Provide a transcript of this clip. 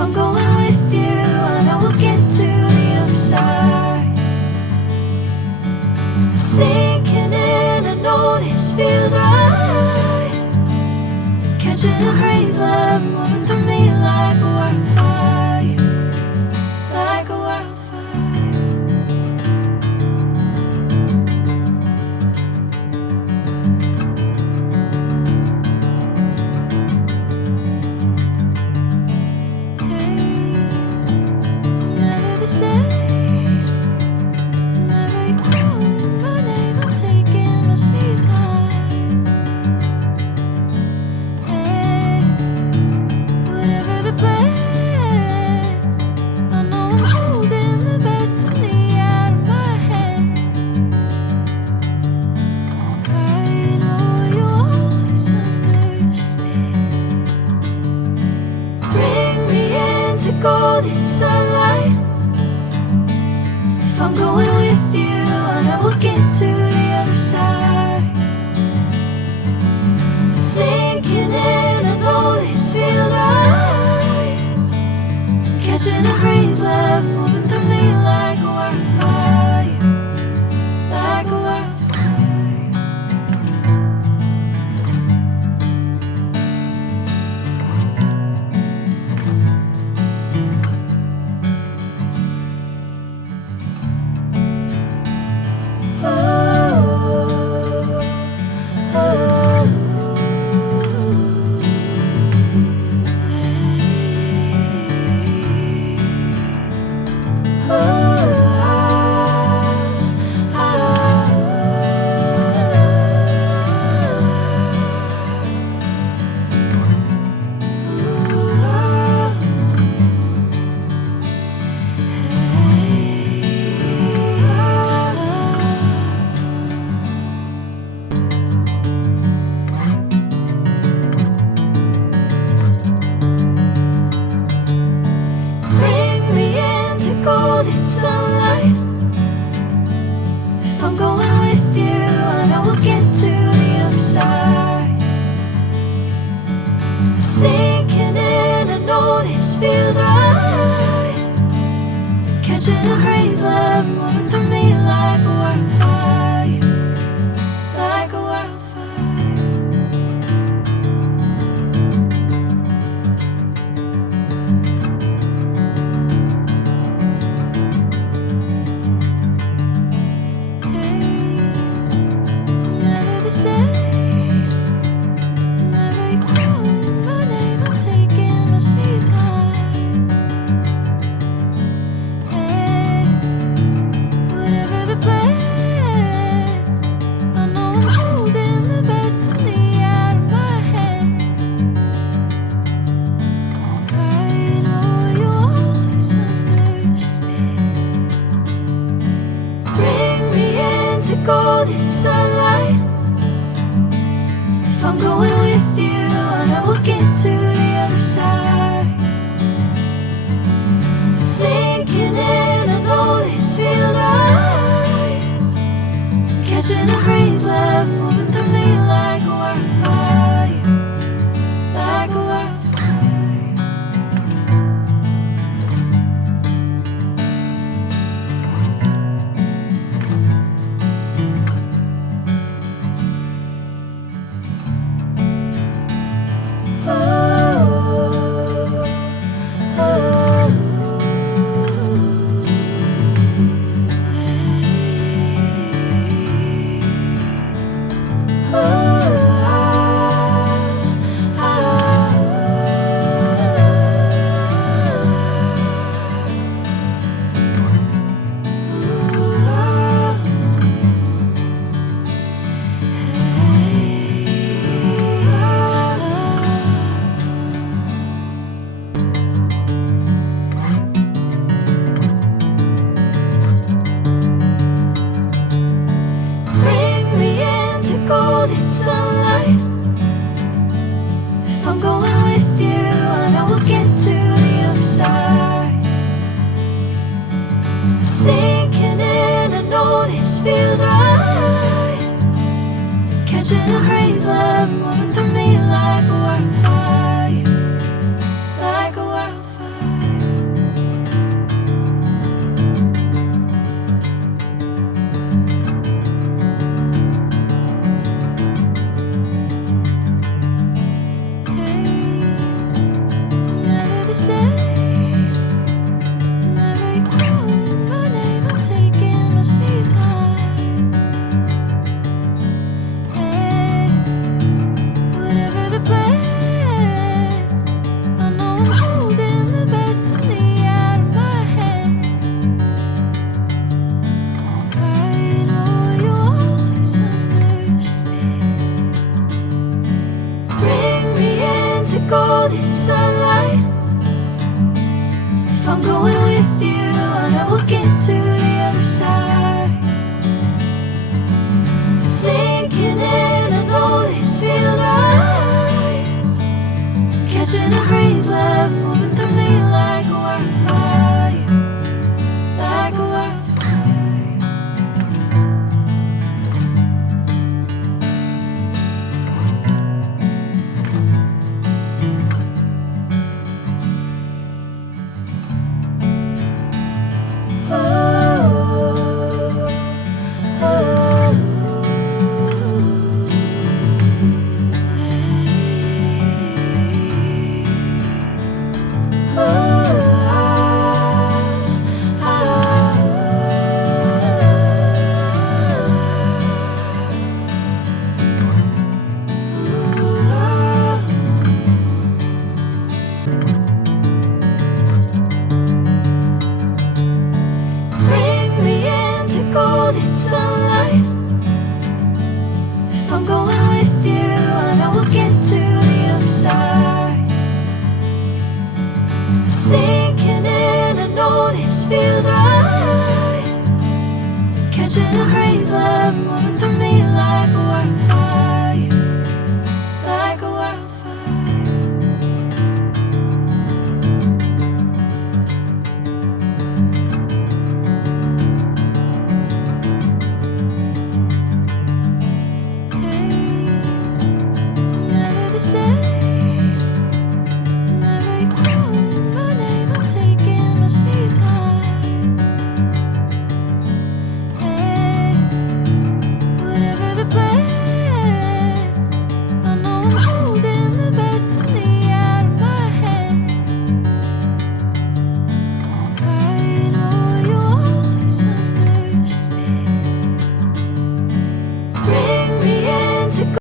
I'm going with you, I know we'll get to the other side. Sinking in, I know this feels right. Catching a crazy love, moving through me like a wildfire, like a wildfire. Golden sunlight. If I'm going with you, I know we'll get to the other side. Sinking in, I know this feels right. Catching a crazy love, moving through me like a wildfire, like a wildfire. Golden sunlight. If I'm going with you, I know we'll get to the other side. Sinking in, I know this feels right. Catching a crazy love, moving through me like a wildfire, like a wildfire. Golden sunlight. If I'm going with you, I know we'll get to the other side. Sinking in, I know this feels right. Catching a crazy love, moving through me like a wildfire, like a wildfire. say. Whenever you're calling my name, I'm taking my sweet time. Hey, whatever the plan, I know I'm holding the best of me out of my hand. I know you always understand. Bring me into golden sunlight. If I'm going with you, I know we'll get to the other side. Sinking in, I know this feels right. Catching a breeze, love moving through me like a wildfire, like a wildfire. Bring me into golden sunlight. If I'm going with you, I know we'll get to the other side. Sinking in, I know this feels right. Catching a breeze, love moving through me like a